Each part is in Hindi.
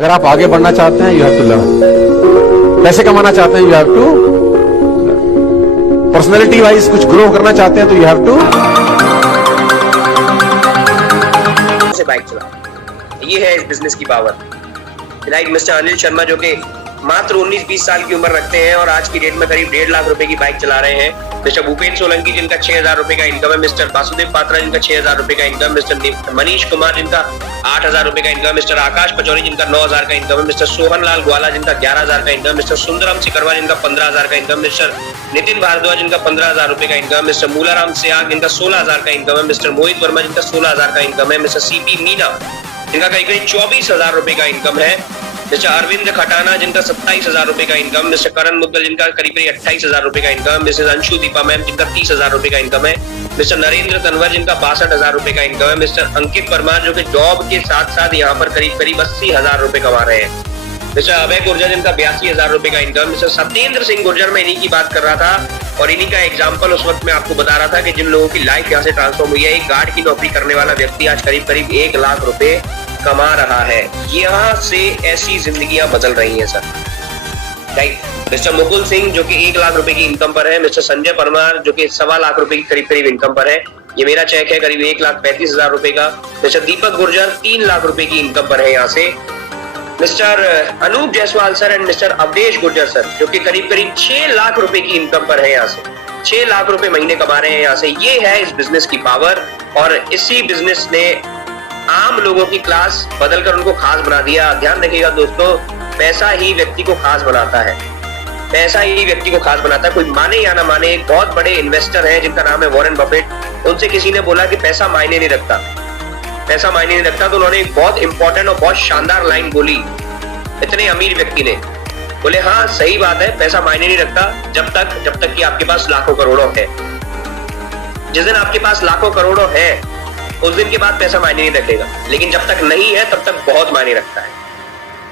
अगर आप आगे बढ़ना चाहते हैं, यू हैव टू लर्न। पैसे कमाना चाहते हैं, you have to. Personality wise कुछ ग्रो करना चाहते हैं तो यू हैव टू। बाइक चला, ये है इस बिजनेस की power. Like mister Anil Sharma जो कि मात्र 19-20 साल की उम्र रखते हैं और आज की डेट में करीब 1.5 लाख रुपए की बाइक चला रहे हैं। मिस्टर भूपेन सोलंकी जिनका 6,000 रुपए का इनकम है। मिस्टर वासुदेव पात्रा जिनका 6,000 रुपए का इनकम। मिस्टर मनीष कुमार जिनका 8,000 रुपए का इनकम। मिस्टर आकाश पचौरी जिनका 9,000 का इनकम है। मिस्टर सोहन लाल ग्वाला जिनका 11,000 का इनकम। मिस्टर सुंदरम सिकरवा जिनका 15,000 का इनकम। मिस्टर नितिन भारद्वाज जिनका 15,000 रुपए का इनकम। मिस्टर मूलाराम सियाग जिनका 16,000 का इनकम है। मिस्टर मोहित वर्मा जिनका 16,000 का इनकम है। मिस्टर सीपी मीना जिनका करीब 24,000 रुपए का इनकम है। मिस्टर अरविंद खटाना जिनका 27,000 रुपए का इनकम। मिस्टर करण मुद्गल जिनका करीब 28,000 रुपए का income. Mrs Anshu Deepa ma'am जिनका 30,000 रुपए का इनकम है। मिस्टर नरेंद्र तनवर जिनका 62,000 रुपए का इनकम है। मिस्टर अंकित परमार जो कि जॉब के साथ साथ यहाँ पर करीब 80,000 रुपए कमा रहे हैं। मिस्टर अभय गुर्जर जिनका 82,000 रुपए का इनकम। मिस्टर सत्येंद्र सिंह गुर्जर, मैं इन्हीं की बात कर रहा था और इन्हीं का एग्जाम्पल उस वक्त मैं आपको बता रहा था कि जिन लोगों की लाइफ यहाँ से ट्रांसफॉर्म हुई है। एक गार्ड की नौकरी करने वाला व्यक्ति आज करीब 1 लाख रुपए कमा रहा है। यहाँ से ऐसी जिंदगियां बदल रही हैं sir, right. Mister Mukul Singh जो कि 1 लाख रुपए की इनकम पर है। मिस्टर संजय परमार जो कि 1.25 लाख रुपए की करीब इनकम पर है। ये मेरा चेक है करीब 1,35,000 रुपए का। मिस्टर दीपक गुर्जर 3 लाख रुपए की इनकम पर है यहाँ से। Mr Anoop Jaiswal sir and Mr Awadhesh Gurjar sir जो कि करीब 6 लाख रुपए की इनकम पर है यहाँ से। 6 लाख रुपए महीने कमा रहे हैं यहाँ से। ये है इस बिजनेस की पावर और इसी बिजनेस ने आम लोगों की क्लास बदलकर उनको खास बना दिया। ध्यान रखिएगा दोस्तों, पैसा ही व्यक्ति को खास बनाता है। पैसा ही व्यक्ति को खास बनाता है। कोई माने या ना माने, एक बहुत बड़े इन्वेस्टर हैं जिनका नाम है वॉरेन बफेट। उनसे किसी ने बोला कि पैसा मायने नहीं रखता, पैसा मायने नहीं रखता, तो उन्होंने एक बहुत इंपॉर्टेंट और बहुत शानदार लाइन बोली। इतने अमीर व्यक्ति ने बोले, हाँ सही बात है, पैसा मायने नहीं रखता जब तक कि आपके पास लाखों करोड़ों है। जिस दिन आपके पास लाखों करोड़ों है उस दिन के बाद पैसा मायने नहीं रखेगा, लेकिन जब तक नहीं है तब तक बहुत मायने रखता है।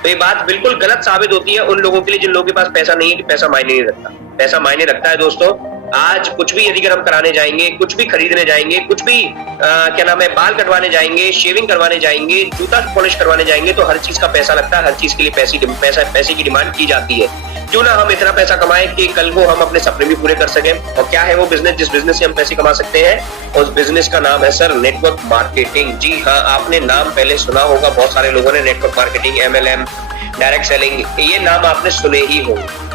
तो ये बात बिल्कुल गलत साबित होती है उन लोगों के लिए जिन लोगों के पास पैसा नहीं है कि पैसा मायने नहीं रखता। पैसा मायने रखता है दोस्तों। आज कुछ भी यदि हम कराने जाएंगे, कुछ भी खरीदने जाएंगे, कुछ भी क्या नाम है, बाल कटवाने जाएंगे, शेविंग करवाने जाएंगे, जूता पॉलिश करवाने जाएंगे, तो हर चीज का पैसा लगता है। हर चीज के लिए पैसे की डिमांड की जाती है। क्यों ना हम इतना पैसा कमाएं कि कल को हम अपने सपने भी पूरे कर सकें। और क्या है वो बिजनेस जिस बिजनेस से हम पैसे कमा सकते हैं? उस बिजनेस का नाम है सर नेटवर्क मार्केटिंग। जी हाँ, आपने नाम पहले सुना होगा, बहुत सारे लोगों ने network marketing, MLM, direct selling, ये नाम आपने सुने ही होंगे।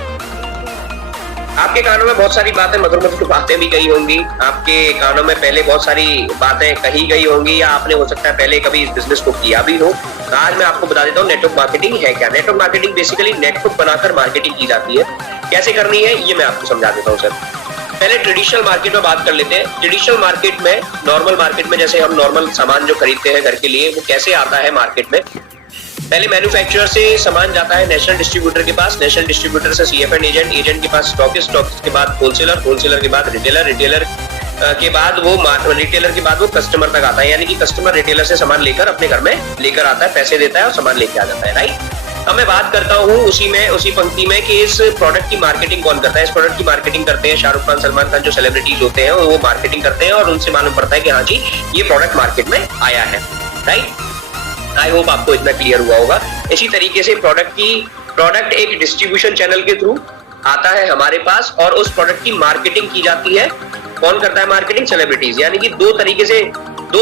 आपके कानों में बहुत सारी बातें, मधुर मधुर बातें भी गई होंगी। आपके कानों में पहले बहुत सारी बातें कही गई होंगी या आपने हो सकता है पहले कभी इस बिजनेस को किया भी हो। तो आज मैं आपको बता देता हूँ नेटवर्क मार्केटिंग है क्या। नेटवर्क मार्केटिंग बेसिकली नेटवर्क बनाकर मार्केटिंग की जाती है। कैसे करनी है ये मैं आपको समझा देता हूँ सर। पहले ट्रेडिशनल मार्केट में बात कर लेते हैं। ट्रेडिशनल मार्केट में, नॉर्मल मार्केट में, जैसे हम नॉर्मल सामान जो खरीदते हैं घर के लिए, वो कैसे आता है मार्केट में? पहले मैन्युफैक्चरर से सामान जाता है नेशनल डिस्ट्रीब्यूटर के पास, नेशनल डिस्ट्रीब्यूटर से CFN एजेंट, एजेंट के पास स्टॉकिस्ट, स्टॉकिस्ट के बाद होलसेलर, होलसेलर के बाद रिटेलर, रिटेलर के बाद वो कस्टमर तक आता है। यानी कि कस्टमर रिटेलर से सामान लेकर अपने घर में लेकर आता है, पैसे देता है और सामान लेके आ जाता है, राइट। अब मैं बात करता हूँ उसी पंक्ति में कि इस प्रोडक्ट की मार्केटिंग कौन करता है। इस प्रोडक्ट की मार्केटिंग करते हैं शाहरुख खान, सलमान खान, जो सेलिब्रिटीज होते हैं वो मार्केटिंग करते हैं और उनसे मालूम पड़ता है कि हाँ जी ये प्रोडक्ट मार्केट में आया है, राइट। आई होप आपको इतना क्लियर हुआ होगा। इसी तरीके से प्रोडक्ट एक डिस्ट्रीब्यूशन चैनल के थ्रू आता है हमारे पास और उस प्रोडक्ट की मार्केटिंग की जाती है। कौन करता है मार्केटिंग? सेलिब्रिटीज। यानी कि दो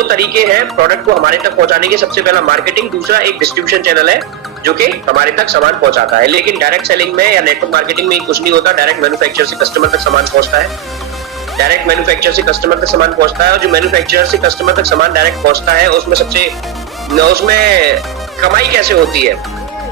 तरीके हैं प्रोडक्ट को हमारे तक पहुंचाने के। सबसे पहला मार्केटिंग, दूसरा एक डिस्ट्रीब्यूशन चैनल है जो कि हमारे तक सामान पहुंचाता है। लेकिन डायरेक्ट सेलिंग में या नेटवर्क मार्केटिंग में कुछ नहीं होता। डायरेक्ट मैन्युफैक्चरर से कस्टमर तक सामान पहुंचता है। डायरेक्ट मैन्युफैक्चरर से कस्टमर तक सामान पहुंचता है और जो मैन्युफैक्चरर से कस्टमर तक सामान डायरेक्ट पहुंचता है उसमें कमाई कैसे होती है?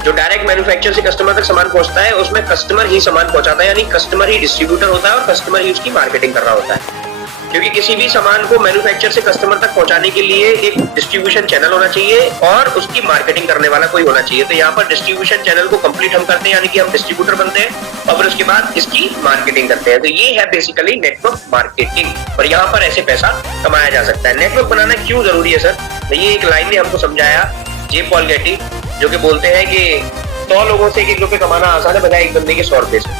जो डायरेक्ट मैन्युफैक्चरर से कस्टमर तक सामान पहुंचता है उसमें कस्टमर ही सामान पहुंचाता है, यानी कस्टमर ही डिस्ट्रीब्यूटर होता है और कस्टमर ही उसकी मार्केटिंग कर रहा होता है। क्योंकि किसी भी सामान को मैन्युफैक्चरर से कस्टमर तक पहुंचाने के लिए एक डिस्ट्रीब्यूशन चैनल होना चाहिए और उसकी मार्केटिंग करने वाला कोई होना चाहिए। तो यहाँ पर डिस्ट्रीब्यूशन चैनल को कंप्लीट हम करते हैं, यानी कि हम डिस्ट्रीब्यूटर बनते हैं और फिर उसके बाद इसकी मार्केटिंग करते हैं। तो ये है बेसिकली नेटवर्क मार्केटिंग और यहाँ पर ऐसे पैसा कमाया जा सकता है। नेटवर्क बनाना क्यों जरूरी है सर? ये एक लाइन ने हमको समझाया जे पॉल गेटी, जो कि बोलते हैं कि 100 लोगों से 1 रुपए कमाना आसान है बजाय एक बंदे के 100 रुपए से,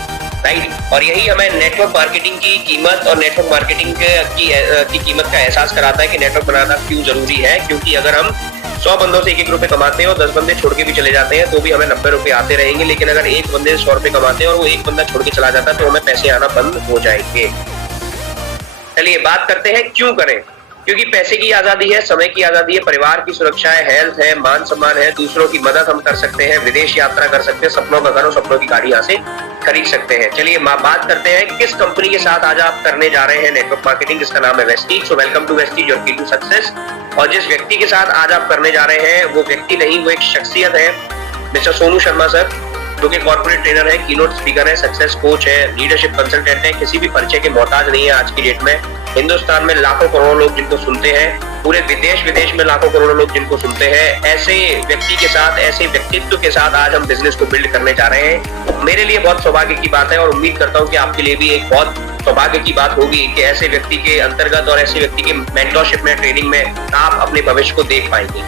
राइट। और यही हमें नेटवर्क मार्केटिंग की कीमत और नेटवर्क मार्केटिंग की कीमत का एहसास कराता है कि नेटवर्क बनाना क्यों जरूरी है। क्योंकि अगर हम 100 बंदों से 1-1 रुपए कमाते हैं और 10 बंदे छोड़ के भी चले जाते हैं तो भी हमें 90 रुपए आते रहेंगे। लेकिन अगर एक बंदे से 100 रुपए कमाते हैं और वो एक बंदा छोड़ के चला जाता है तो हमें पैसे आना बंद हो जाएंगे। चलिए बात करते हैं क्यों करें। क्योंकि पैसे की आजादी है, समय की आजादी है, परिवार की सुरक्षा है, हेल्थ है, मान सम्मान है, दूसरों की मदद हम कर सकते हैं, विदेश यात्रा कर सकते हैं, सपनों का घर और सपनों की गाड़ी यहाँ से खरीद सकते हैं। चलिए बात करते हैं किस कंपनी के साथ आज आप करने जा रहे हैं नेटवर्क मार्केटिंग, जिसका नाम है Vestige. So welcome to Vestige, your key to success. और जिस व्यक्ति के साथ आज आप करने जा रहे हैं वो व्यक्ति नहीं, वो एक शख्सियत है, मिस्टर सोनू शर्मा सर, जो कि कॉर्पोरेट ट्रेनर है, कीनोट स्पीकर है, सक्सेस कोच है, लीडरशिप कंसल्टेंट है, किसी भी परिचय के मोहताज नहीं है आज की डेट में। हिंदुस्तान में लाखों करोड़ों लोग जिनको सुनते हैं, पूरे विदेश में लाखों करोड़ों लोग जिनको सुनते हैं, ऐसे व्यक्ति के साथ, ऐसे व्यक्तित्व के साथ आज हम बिजनेस को बिल्ड करने जा रहे हैं। मेरे लिए बहुत सौभाग्य की बात है और उम्मीद करता हूँ कि आपके लिए भी एक बहुत सौभाग्य की बात होगी कि ऐसे व्यक्ति के अंतर्गत और ऐसे व्यक्ति के मेंटरशिप में, ट्रेनिंग में आप अपने भविष्य को देख पाएंगे।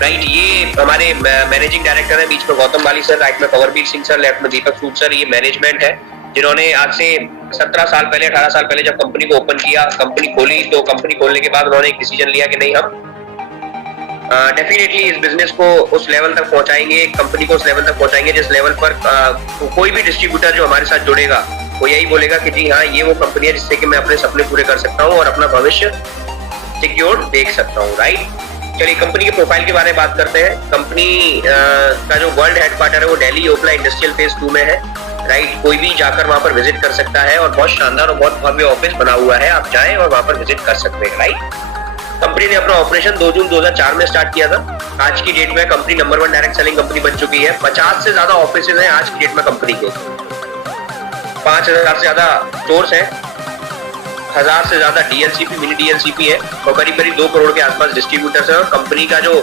राइट, ये हमारे मैनेजिंग डायरेक्टर है, बीच में गौतम बाली सर, राइट में कंवरवीर सिंह सर, लेफ्ट में दीपक सूद सर। ये मैनेजमेंट है जिन्होंने आज से 17 साल पहले, 18 साल पहले जब कंपनी को ओपन किया, कंपनी खोली, तो कंपनी खोलने के बाद उन्होंने एक डिसीजन लिया कि नहीं, हम डेफिनेटली इस बिजनेस को उस लेवल तक पहुंचाएंगे, कंपनी को उस लेवल तक पहुंचाएंगे जिस लेवल पर कोई भी डिस्ट्रीब्यूटर जो हमारे साथ जुड़ेगा वो यही बोलेगा कि जी हाँ, ये वो कंपनी है जिससे कि मैं अपने सपने पूरे कर सकता हूँ और अपना भविष्य सिक्योर देख सकता हूँ। राइट, चलिए कंपनी के प्रोफाइल के बारे में बात करते हैं। कंपनी का जो वर्ल्ड हेडक्वार्टर है वो दिल्ली ओखला इंडस्ट्रियल फेज 2 में है। राइट, कोई भी जाकर वहां पर विजिट कर सकता है और बहुत शानदार और बहुत भव्य ऑफिस बना हुआ है, आप जाएं और वहां पर विजिट कर सकते हैं। राइट, कंपनी ने अपना ऑपरेशन 2 जून 2004 में स्टार्ट किया था। आज की डेट में company number 1 direct selling company बन चुकी है। 50 से ज्यादा ऑफिस हैं आज की डेट में कंपनी के, 5000 से ज्यादा स्टोर्स हैं, 1000 से ज्यादा डीएलसीपी, मिनी डीएलसीपी है और करीब 2 करोड़ के आसपास डिस्ट्रीब्यूटर्स हैं। और कंपनी का जो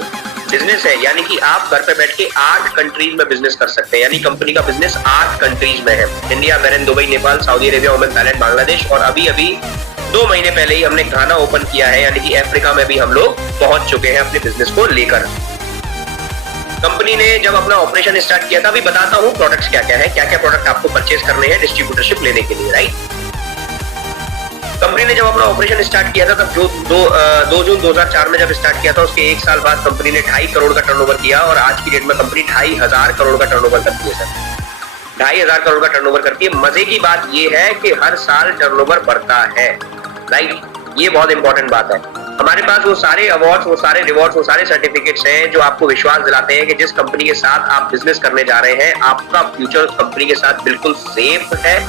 बिजनेस है, यानी कि आप घर पे बैठ के 8 कंट्रीज में बिजनेस कर सकते हैं, यानी कंपनी का बिजनेस 8 कंट्रीज में है। India, Bahrain, Dubai, Nepal, Saudi Arabia, Oman, Thailand, Bangladesh और अभी 2 महीने पहले ही हमने घाना ओपन किया है, यानी कि अफ्रीका में भी हम लोग पहुंच चुके हैं अपने बिजनेस को लेकर। कंपनी ने जब अपना ऑपरेशन स्टार्ट किया था, अभी बताता हूँ प्रोडक्ट्स क्या क्या है, क्या क्या प्रोडक्ट आपको परचेज करने हैं डिस्ट्रीब्यूटरशिप लेने के लिए। राइट, कंपनी ने जब अपना ऑपरेशन स्टार्ट किया था तब जो 2 जून 2004 में जब स्टार्ट किया था उसके 1 साल बाद कंपनी ने 2.5 करोड़ का टर्नओवर किया और आज की डेट में कंपनी 2500 करोड़ का टर्नओवर करती है सर, 2500 करोड़ का टर्नओवर करती है। मजे की बात ये है कि हर साल टर्नओवर बढ़ता है। राइट, ये बहुत इंपॉर्टेंट बात है। हमारे पास वो सारे अवार्ड्स, वो सारे रिवॉर्ड्स, वो सारे सर्टिफिकेट्स हैं जो आपको विश्वास दिलाते हैं कि जिस कंपनी के साथ आप बिजनेस करने जा रहे हैं आपका फ्यूचर उस कंपनी के साथ बिल्कुल सेफ है।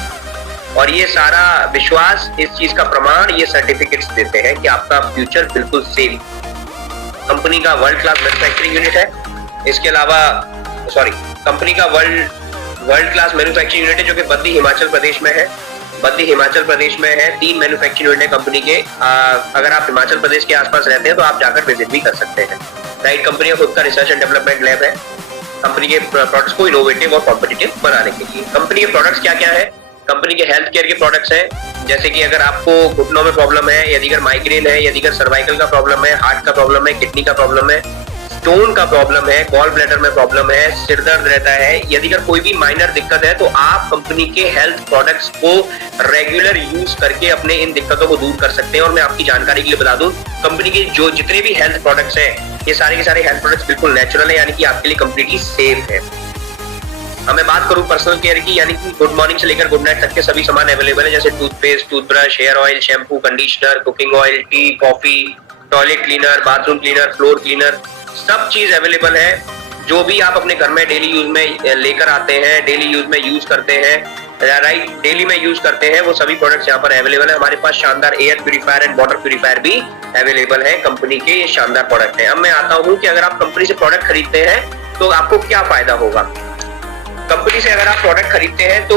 और ये सारा विश्वास, इस चीज का प्रमाण ये सर्टिफिकेट्स देते हैं कि आपका फ्यूचर बिल्कुल सेफ। कंपनी का वर्ल्ड क्लास मैन्युफैक्चरिंग यूनिट है, इसके अलावा कंपनी का वर्ल्ड क्लास मैन्युफैक्चरिंग यूनिट है जो कि बद्दी हिमाचल प्रदेश में है। बद्दी हिमाचल प्रदेश में है, 3 मैन्युफैक्चरिंग यूनिट है कंपनी के। अगर आप हिमाचल प्रदेश के आसपास रहते हैं तो आप जाकर विजिट भी कर सकते हैं। राइट, कंपनी का खुद का रिसर्च एंड डेवलपमेंट लैब है कंपनी के प्रोडक्ट्स को इनोवेटिव और कॉम्पिटिटिव बनाने के लिए। कंपनी के प्रोडक्ट्स क्या क्या है? कंपनी के हेल्थ केयर के प्रोडक्ट्स हैं, जैसे कि अगर आपको घुटनों में प्रॉब्लम है, यदि अगर माइग्रेन है, यदि अगर सर्वाइकल का प्रॉब्लम है, हार्ट का प्रॉब्लम है, किडनी का प्रॉब्लम है, स्टोन का प्रॉब्लम है, गॉल ब्लैडर में प्रॉब्लम है, सिर दर्द रहता है, यदि अगर कोई भी माइनर दिक्कत है तो आप कंपनी के हेल्थ प्रोडक्ट्स को रेगुलर यूज करके अपने इन दिक्कतों को दूर कर सकते हैं। और मैं आपकी जानकारी के लिए बता दूं, कंपनी के जो जितने भी हेल्थ प्रोडक्ट्स हैं ये सारे के सारे हेल्थ प्रोडक्ट्स बिल्कुल नेचुरल है, यानी कि आपके लिए कंप्लीटली सेफ है। अब मैं बात करूं पर्सनल केयर की, यानी कि गुड मॉर्निंग से लेकर गुड नाइट तक के सभी सामान अवेलेबल है, जैसे toothpaste, toothbrush, hair oil, shampoo, conditioner, cooking oil, tea, coffee, toilet cleaner, bathroom cleaner, floor cleaner, सब चीज अवेलेबल है। जो भी आप अपने घर में डेली यूज में लेकर आते हैं, डेली यूज में यूज करते हैं, राइट, डेली में यूज करते हैं, वो सभी प्रोडक्ट्स यहाँ पर अवेलेबल है। हमारे पास शानदार air purifier and water purifier भी अवेलेबल है, कंपनी के ये शानदार प्रोडक्ट है। अब मैं आता हूँ कि अगर आप कंपनी से प्रोडक्ट खरीदते हैं तो आपको क्या फायदा होगा। कंपनी से अगर आप प्रोडक्ट खरीदते हैं तो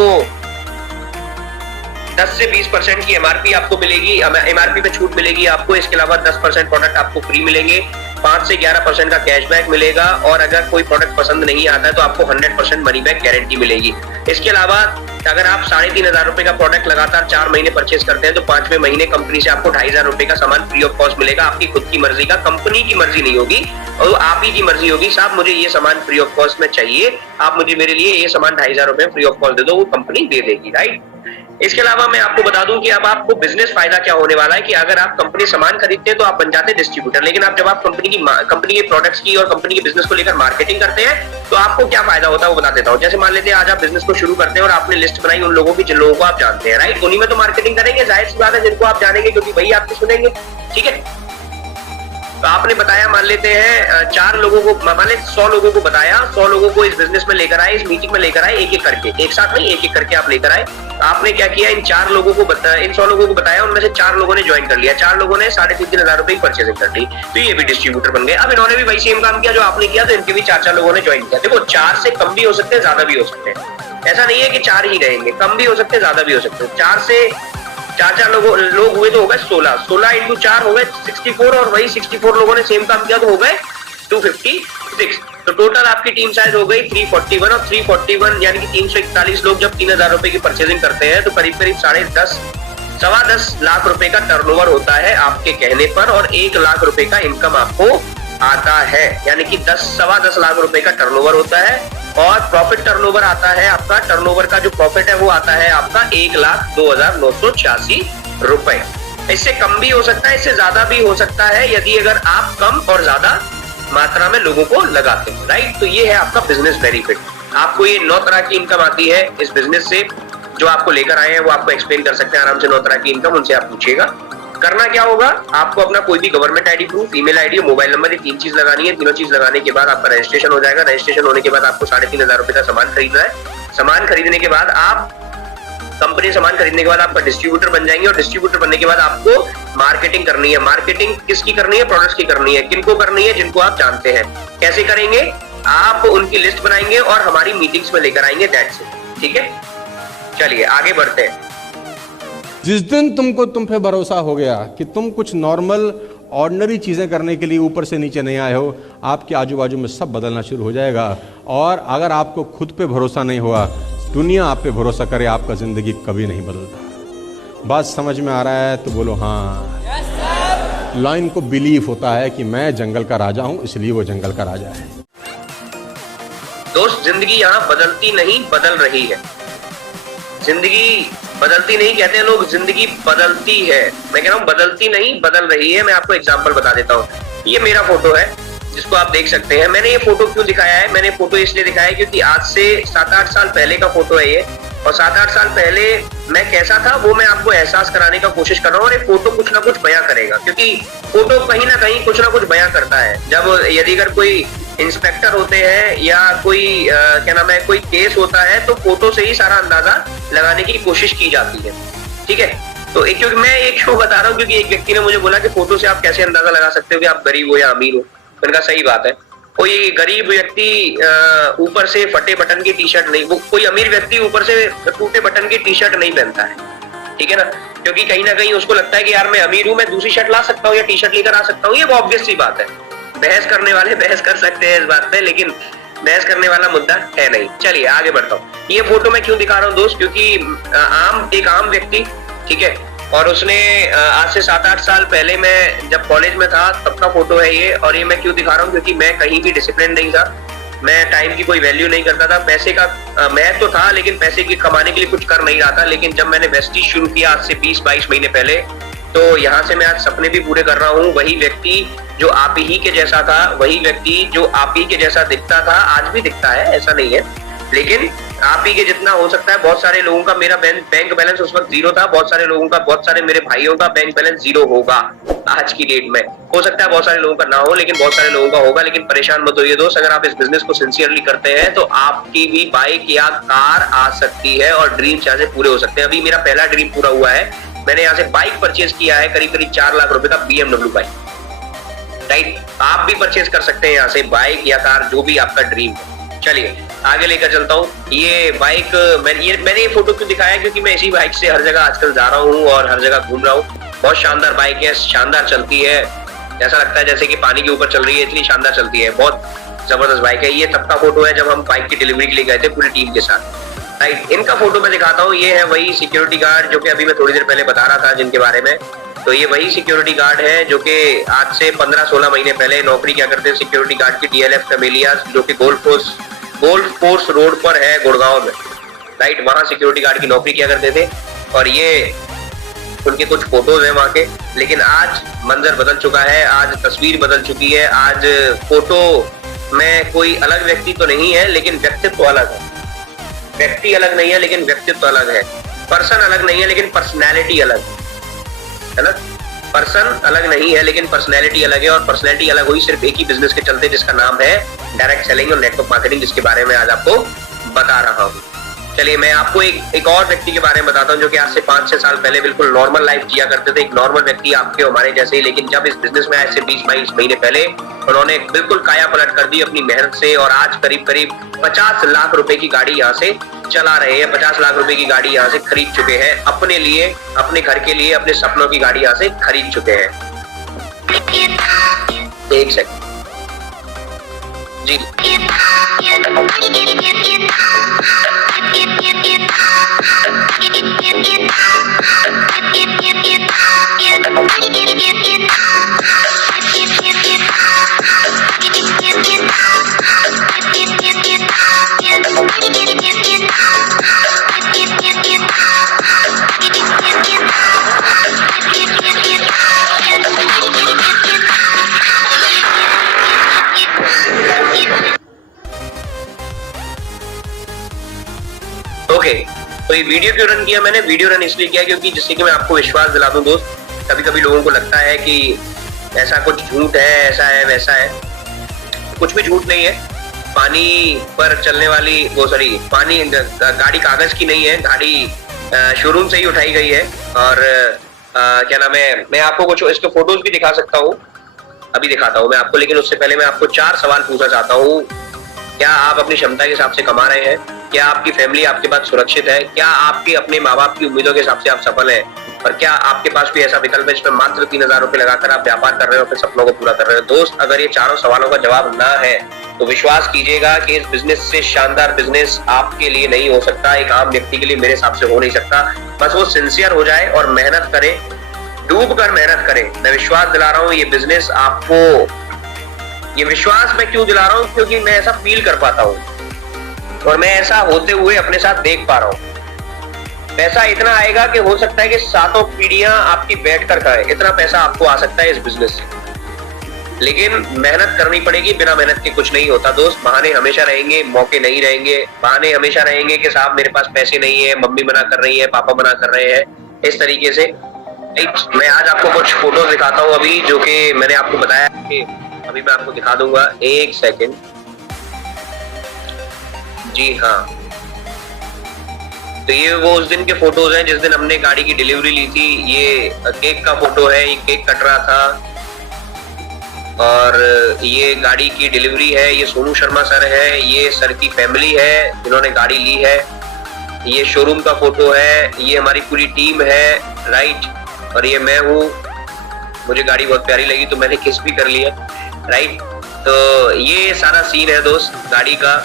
10 से 20% की एमआरपी आपको मिलेगी, एमआरपी पे छूट मिलेगी आपको। इसके अलावा 10% प्रोडक्ट आपको फ्री मिलेंगे, 5 से 11% का कैशबैक मिलेगा और अगर कोई प्रोडक्ट पसंद नहीं आता है तो आपको 100% मनी बैक गारंटी मिलेगी। इसके अलावा अगर आप 3500 रुपए का प्रोडक्ट लगातार 4 महीने परचेज करते हैं तो 5वें महीने कंपनी से आपको 2500 रुपए का सामान फ्री ऑफ कॉस्ट मिलेगा। आपकी खुद की मर्जी का, कंपनी की मर्जी नहीं होगी और आप ही की मर्जी होगी, साहब मुझे ये सामान फ्री ऑफ कॉस्ट में चाहिए, आप मुझे मेरे लिए ये सामान 2500 रुपए फ्री ऑफ कॉस्ट दे दो, वो कंपनी दे देगी। राइट, इसके अलावा मैं आपको बता दूं कि अब आपको बिजनेस फायदा क्या होने वाला है कि अगर आप कंपनी सामान खरीदते हैं तो आप बन जाते हैं डिस्ट्रीब्यूटर, लेकिन आप जब आप कंपनी के प्रोडक्ट्स की और कंपनी के बिजनेस को लेकर मार्केटिंग करते हैं तो आपको क्या फायदा होता है वो बता देता हूं। जैसे मान लेते हैं आज आप बिजनेस को शुरू करते हैं और आपने लिस्ट बनाई उन लोगों की जिन लोगों को आप जानते हैं, राइट, उन्हीं में तो मार्केटिंग करेंगे, जाहिर सी बात है, जिनको आप जानेंगे क्योंकि वही आपकी सुनेंगे, ठीक है। तो आपने बताया, मान लेते हैं 4 लोगों को, मान लेते 100 लोगों को बताया, 100 लोगों को इस बिजनेस में लेकर आए, इस मीटिंग में लेकर आए, एक एक करके, एक साथ नहीं, एक एक करके आप लेकर आए। आपने क्या किया, इन 4 लोगों को बताया, इन 100 लोगों को बताया, उनमें से 4 लोगों ने ज्वाइन कर लिया, 4 लोगों ने 3,500 रुपए की परचेसिंग कर ली, तो ये भी डिस्ट्रीब्यूटर बन गए। अब इन्होंने भी वही सेम काम किया जो आपने किया, तो इनके भी 4-4 लोगों ने ज्वाइन किया। देखो 4 से कम भी हो सकते हैं, ज्यादा भी हो सकते हैं, ऐसा नहीं है कि 4 ही रहेंगे, कम भी हो सकते हैं, ज्यादा भी हो सकते हैं। 4 से 4 लोग हुए तो हो गए 16 इंटू 4 हो गए 64, और वही 64 लोगों ने सेम काम किया तो हो गए 256। तो टोटल आपकी टीम साइज हो गई 341, और 341 यानी कि 341 लोग जब 3,000 रुपए की परचेजिंग करते हैं तो करीब करीब 10.5 लाख रुपए का टर्नओवर होता है आपके कहने पर, और 1 लाख रुपए का इनकम आपको आता है, यानी कि 10 लाख रुपए का टर्नओवर होता है। और प्रॉफिट टर्नओवर आता है आपका, टर्नओवर का जो प्रॉफिट है वो आता है आपका 1,02,986 रुपए। इससे कम भी हो सकता है, इससे ज्यादा भी हो सकता है, यदि अगर आप कम और ज्यादा मात्रा में लोगों को लगाते हैं, राइट। तो ये है आपका बिजनेस बेनिफिट। आपको ये 9 तरह की इनकम आती है इस बिजनेस से, जो आपको लेकर आए हैं वो आपको एक्सप्लेन कर सकते हैं आराम से 9 तरह की इनकम, उनसे आप पूछिएगा। करना क्या होगा, आपको अपना कोई भी government ID proof, email ID, mobile number, ये 3 चीज लगानी है। तीनों चीज लगाने के बाद आपका रजिस्ट्रेशन हो जाएगा। रजिस्ट्रेशन होने के बाद आपको 3,500 रुपए का सामान खरीदना है। सामान खरीदने के बाद आप कंपनी सामान खरीदने के बाद आपका डिस्ट्रीब्यूटर बन जाएंगे, और डिस्ट्रीब्यूटर बनने के बाद आपको मार्केटिंग करनी है। मार्केटिंग किसकी करनी है, प्रोडक्ट्स की करनी है। किनको करनी है, जिनको आप जानते हैं। कैसे करेंगे, आप उनकी लिस्ट बनाएंगे और हमारी मीटिंग्स में लेकर आएंगे, दैट्स इट, ठीक है। चलिए आगे बढ़ते हैं। जिस दिन तुम पे भरोसा हो गया कि तुम कुछ नॉर्मल ऑर्डिनरी चीज़ें करने के लिए ऊपर से नीचे नहीं आए हो, आपके आजू बाजू में सब बदलना शुरू हो जाएगा। और अगर आपको खुद पे भरोसा नहीं हुआ, दुनिया आप पे भरोसा करे, आपका ज़िंदगी कभी नहीं बदलता। बात समझ में आ रहा है तो बोलो हाँ। लाइन को बिलीव होता है कि मैं जंगल का राजा हूं, इसलिए वो जंगल का राजा है। दोस्त, जिंदगी यहाँ बदलती नहीं, बदल रही है। जिंदगी बदलती नहीं कहते हैं लोग, जिंदगी बदलती है। मैं कह रहा हूँ बदलती नहीं, बदल रही है। मैं आपको एग्जांपल बता देता हूँ। ये मेरा फोटो है जिसको आप देख सकते हैं। मैंने ये फोटो क्यों दिखाया है, मैंने फोटो इसलिए दिखाया है क्योंकि आज से 7-8 साल पहले का फोटो है ये, और 7-8 साल पहले मैं कैसा था वो मैं आपको एहसास कराने का कोशिश कर रहा हूँ। और ये फोटो कुछ ना कुछ बयां करेगा, क्योंकि फोटो कहीं ना कहीं कुछ ना कुछ बयां करता है। जब यदि अगर कोई इंस्पेक्टर होते हैं या कोई क्या नाम है, कोई केस होता है, तो फोटो से ही सारा अंदाजा लगाने की कोशिश की जाती है, ठीक है। तो क्योंकि मैं एक शो बता रहा हूँ, क्योंकि एक व्यक्ति ने मुझे बोला कि फोटो से आप कैसे अंदाजा लगा सकते हो कि आप गरीब हो या अमीर हो। मैंने कहा सही बात है। कोई गरीब व्यक्ति ऊपर से फटे बटन की टी शर्ट नहीं, वो कोई अमीर व्यक्ति ऊपर से टूटे बटन की टी शर्ट नहीं पहनता है, ठीक है ना, क्योंकि कहीं ना कहीं उसको लगता है कि यार मैं अमीर हूं, मैं दूसरी शर्ट ला सकता हूँ या टी शर्ट लेकर आ सकता हूँ। ये ऑब्वियस सी बात है। बहस करने वाले बहस कर सकते हैं इस बात पे, लेकिन बहस करने वाला मुद्दा है नहीं। चलिए आगे बढ़ता हूँ। ये फोटो मैं क्यों दिखा रहा हूँ दोस्त, क्योंकि एक आम व्यक्ति, ठीक है, और उसने आज से 7-8 साल पहले मैं जब कॉलेज में था तब का फोटो है ये। और ये मैं क्यों दिखा रहा हूँ, क्योंकि मैं कहीं भी डिसिप्लिन नहीं था, मैं टाइम की कोई वैल्यू नहीं करता था। पैसे का मैं तो था, लेकिन पैसे की कमाने के लिए कुछ कर नहीं रहा था। लेकिन जब मैंने वेस्टीज शुरू किया आज से 20-22 महीने पहले, तो यहाँ से मैं आज सपने भी पूरे कर रहा हूँ। वही व्यक्ति जो आप ही के जैसा था, वही व्यक्ति जो आप ही के जैसा दिखता था, आज भी दिखता है, ऐसा नहीं है, लेकिन आप ही के जितना हो सकता है। बहुत सारे लोगों का, मेरा बैंक बैलेंस उस वक्त 0 था, बहुत सारे लोगों का, बहुत सारे मेरे भाइयों का बैंक बैलेंस 0 होगा आज की डेट में। हो सकता है बहुत सारे लोगों का ना हो, लेकिन बहुत सारे लोगों का होगा। लेकिन परेशान मत होइए दोस्त, अगर आप इस बिजनेस को सिंसियरली करते हैं तो आपकी भी बाइक या कार आ सकती है और ड्रीम्स यहाँ से पूरे हो सकते हैं। अभी मेरा पहला ड्रीम पूरा हुआ है। मैंने यहाँ से बाइक परचेज किया है, करीब करीब 4 लाख रुपए का BMW बाइक, राइट। आप भी परचेज कर सकते हैं यहाँ से बाइक या कार, जो भी आपका ड्रीम है। चलिए आगे लेकर चलता हूँ। ये बाइक मैंने ये फोटो क्यों दिखाया, क्योंकि मैं इसी बाइक से हर जगह आजकल जा रहा हूँ और हर जगह घूम रहा हूँ। बहुत शानदार बाइक है, शानदार चलती है, ऐसा लगता है जैसे कि पानी के ऊपर चल रही है, इतनी शानदार चलती है। बहुत जबरदस्त बाइक है। ये तब का फोटो है जब हम बाइक की डिलीवरी के लिए गए थे पूरी टीम के साथ, राइट। इनका फोटो मैं दिखाता हूँ। ये है वही सिक्योरिटी गार्ड जो कि अभी मैं थोड़ी देर पहले बता रहा था जिनके बारे में। तो ये वही सिक्योरिटी गार्ड है जो कि आज से 15-16 महीने पहले नौकरी क्या करते हैं सिक्योरिटी गार्ड की DLF कैमेलियाज, जो कि गोल्फ कोर्स रोड पर है गुड़गांव में, राइट। वहां सिक्योरिटी गार्ड की नौकरी किया करते थे। और ये उनके कुछ फोटोज हैं वहाँ के। लेकिन आज मंजर बदल चुका है, आज तस्वीर बदल चुकी है। आज फोटो में कोई अलग व्यक्ति तो नहीं है, लेकिन व्यक्तित्व अलग है। व्यक्ति अलग नहीं है, लेकिन व्यक्तित्व अलग है। पर्सन अलग नहीं है, लेकिन पर्सनैलिटी अलग है ना। पर्सन अलग नहीं है, लेकिन पर्सनैलिटी अलग है। और पर्सनैलिटी अलग हुई सिर्फ एक ही बिजनेस के चलते, जिसका नाम है डायरेक्ट सेलिंग और नेटवर्क मार्केटिंग, जिसके बारे में आज आपको बता रहा हूँ। चलिए मैं आपको एक और व्यक्ति के बारे में बताता हूँ, जो कि आज से 5-6 साल पहले बिल्कुल नॉर्मल लाइफ जिया करते थे। एक नॉर्मल व्यक्ति, आपके हमारे जैसे ही, लेकिन जब इस बिजनेस में आए से 20-22 महीने पहले, उन्होंने बिल्कुल काया पलट कर दी अपनी मेहनत से। और आज करीब 50 लाख रुपए की गाड़ी यहाँ से चला रहे हैं। 50 लाख रुपए की गाड़ी यहाँ से खरीद चुके हैं अपने लिए, अपने घर के लिए, अपने सपनों की गाड़ी यहाँ से खरीद चुके हैं। एक सेकंड जी। ओके, तो ये वीडियो क्यों रन किया मैंने? वीडियो रन इसलिए किया क्योंकि जिससे कि मैं आपको विश्वास दिला दूं दोस्त। कभी कभी लोगों को लगता है कि ऐसा कुछ झूठ है, ऐसा है, वैसा है। कुछ भी झूठ नहीं है। पानी पर चलने वाली पानी गाड़ी कागज की नहीं है, गाड़ी शोरूम से ही उठाई गई है। और क्या नाम है, मैं आपको कुछ इसके फोटोज भी दिखा सकता हूँ, अभी दिखाता हूँ मैं आपको। लेकिन उससे पहले मैं आपको 4 सवाल पूछना चाहता हूँ। क्या आप अपनी क्षमता के हिसाब से कमा रहे हैं? क्या आपकी फैमिली आपके पास सुरक्षित है? क्या आपके अपने माँ बाप की उम्मीदों के हिसाब से आप सफल हैं? और क्या आपके पास कोई ऐसा विकल्प है जिसमें मात्र 3000 रुपए लगाकर आप व्यापार कर रहे हो, अपने सपनों को पूरा कर रहे हो? दोस्त, अगर ये चारों सवालों का जवाब ना है तो विश्वास कीजिएगा कि इस बिजनेस से शानदार बिजनेस आपके लिए नहीं हो सकता। एक आम व्यक्ति के लिए मेरे हिसाब से हो नहीं सकता। बस वो सिंसियर हो जाए और मेहनत करे, डूब कर मेहनत करे। मैं विश्वास दिला रहा हूँ, ये बिजनेस आपको, ये विश्वास मैं क्यों दिला रहा हूँ? क्योंकि मैं ऐसा फील कर पाता हूँ और मैं ऐसा होते हुए अपने साथ देख पा रहा हूँ। पैसा इतना आएगा कि हो सकता है कि 7 पीढ़ियां आपकी बैठकर खाए, इतना पैसा आपको आ सकता है इस बिजनेस से। लेकिन मेहनत करनी पड़ेगी, बिना मेहनत के कुछ नहीं होता दोस्त। बहाने हमेशा रहेंगे, मौके नहीं रहेंगे। बहाने हमेशा रहेंगे कि साहब मेरे पास पैसे नहीं है, मम्मी मना कर रही है, पापा मना कर रहे हैं, इस तरीके से। मैं आज आपको कुछ फोटो दिखाता हूँ अभी, जो कि मैंने आपको बताया कि अभी मैं आपको दिखा दूंगा। एक सेकेंड जी हाँ, तो ये वो उस दिन के फोटोज हैं जिस दिन हमने गाड़ी की डिलीवरी ली थी। ये केक का फोटो है, ये केक कट रहा था और ये गाड़ी की डिलीवरी है। ये सोनू शर्मा सर है, ये सर की फैमिली है जिन्होंने गाड़ी ली है। ये शोरूम का फोटो है, ये हमारी पूरी टीम है, राइट। और ये मैं हूँ। मुझे गाड़ी बहुत प्यारी लगी तो मैंने किस भी कर लिया, राइट। तो ये सारा सीन है दोस्त गाड़ी का,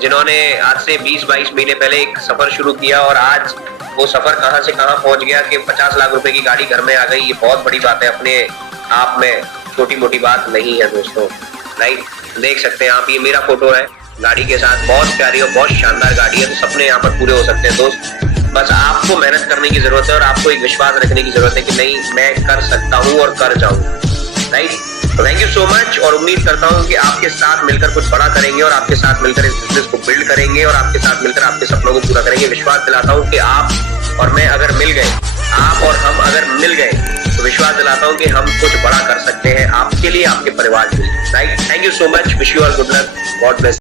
जिन्होंने आज से 20-22 महीने पहले एक सफर शुरू किया और आज वो सफर कहां से कहां पहुंच गया कि 50 लाख रुपए की गाड़ी घर में आ गई। ये बहुत बड़ी बात है, अपने आप में छोटी मोटी बात नहीं है दोस्तों, राइट। देख सकते हैं आप, ये मेरा फोटो है गाड़ी के साथ। बहुत प्यारी और बहुत शानदार गाड़ी है। तो सपने यहाँ पर पूरे हो सकते हैं दोस्त। बस आपको मेहनत करने की जरूरत है और आपको एक विश्वास रखने की जरूरत है कि नहीं, मैं कर सकता हूँ और कर जाऊँ, right. Thank you so much. और उम्मीद करता हूँ कि आपके साथ मिलकर कुछ बड़ा करेंगे और आपके साथ मिलकर इस बिजनेस को बिल्ड करेंगे और आपके साथ मिलकर आपके सपनों को पूरा करेंगे। विश्वास दिलाता हूँ कि आप और मैं अगर मिल गए, आप और हम अगर मिल गए, तो विश्वास दिलाता हूँ कि हम कुछ बड़ा कर सकते हैं आपके लिए, आपके परिवार के लिए, right. Thank you so much. Wish you all good luck. God bless.